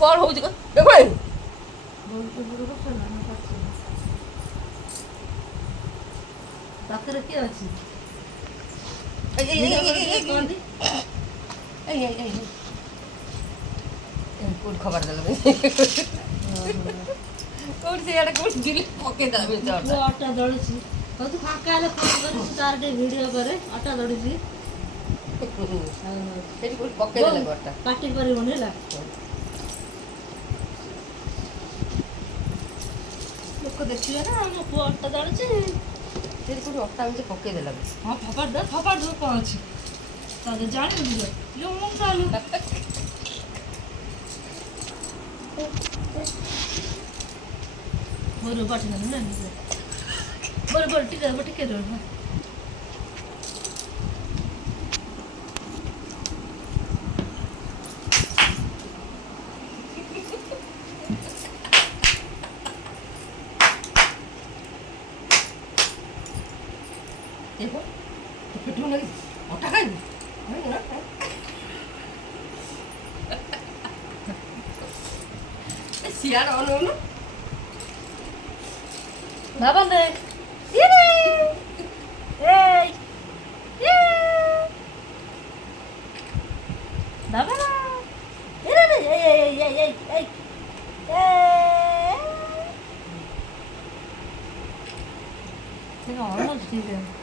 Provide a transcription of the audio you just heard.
କ'ଣ ହେଉଛି ଦେଖ ପାଖରେ କିଏ ଅଛି? କୋଉଠି ଖବର ଦେଲ କୋଉଠି ସେଇଆଡ଼େ କୋଉଠି ଗିରି ପକେଇଦେଲା ଅଟା ଦଳୁଛି। ତୁ ଫାଙ୍କା ହେଲେ ଫୋନ୍ କରି ତାର ଟିକେ ଭିଡ଼ିଓ କରେ। ଅଟା ଦଳୁଛି ସେଠି କୋଉଠି ପକେଇଦେଲେ ଅଟା ପାଟି କରିବନି ହେଲା। ଲୋକ ଦେଖିବେ ନା ମୋ ପୁଅ ଅଟା ଦଳୁଛି। ସେଠି କୋଉଠି ଅଟା ଏମିତି ପକେଇଦେଲା ହଁ ଫପାଡ଼ ଦେ କ'ଣ ଅଛି ତାହେଲେ ଜାଣିବୁ ମୁଁ ଚାଲୁ ମୋର ବାଟି ନେଲି ନା ବର ଟିକେ ରୁହ। ଦେଖ ପିଠୁ ନେଇ ଅଟା ଖାଇବୁ ସିଆଡ଼େ ଅନଉନୁ ବାବା ଦେ ବାবা 어머지 지금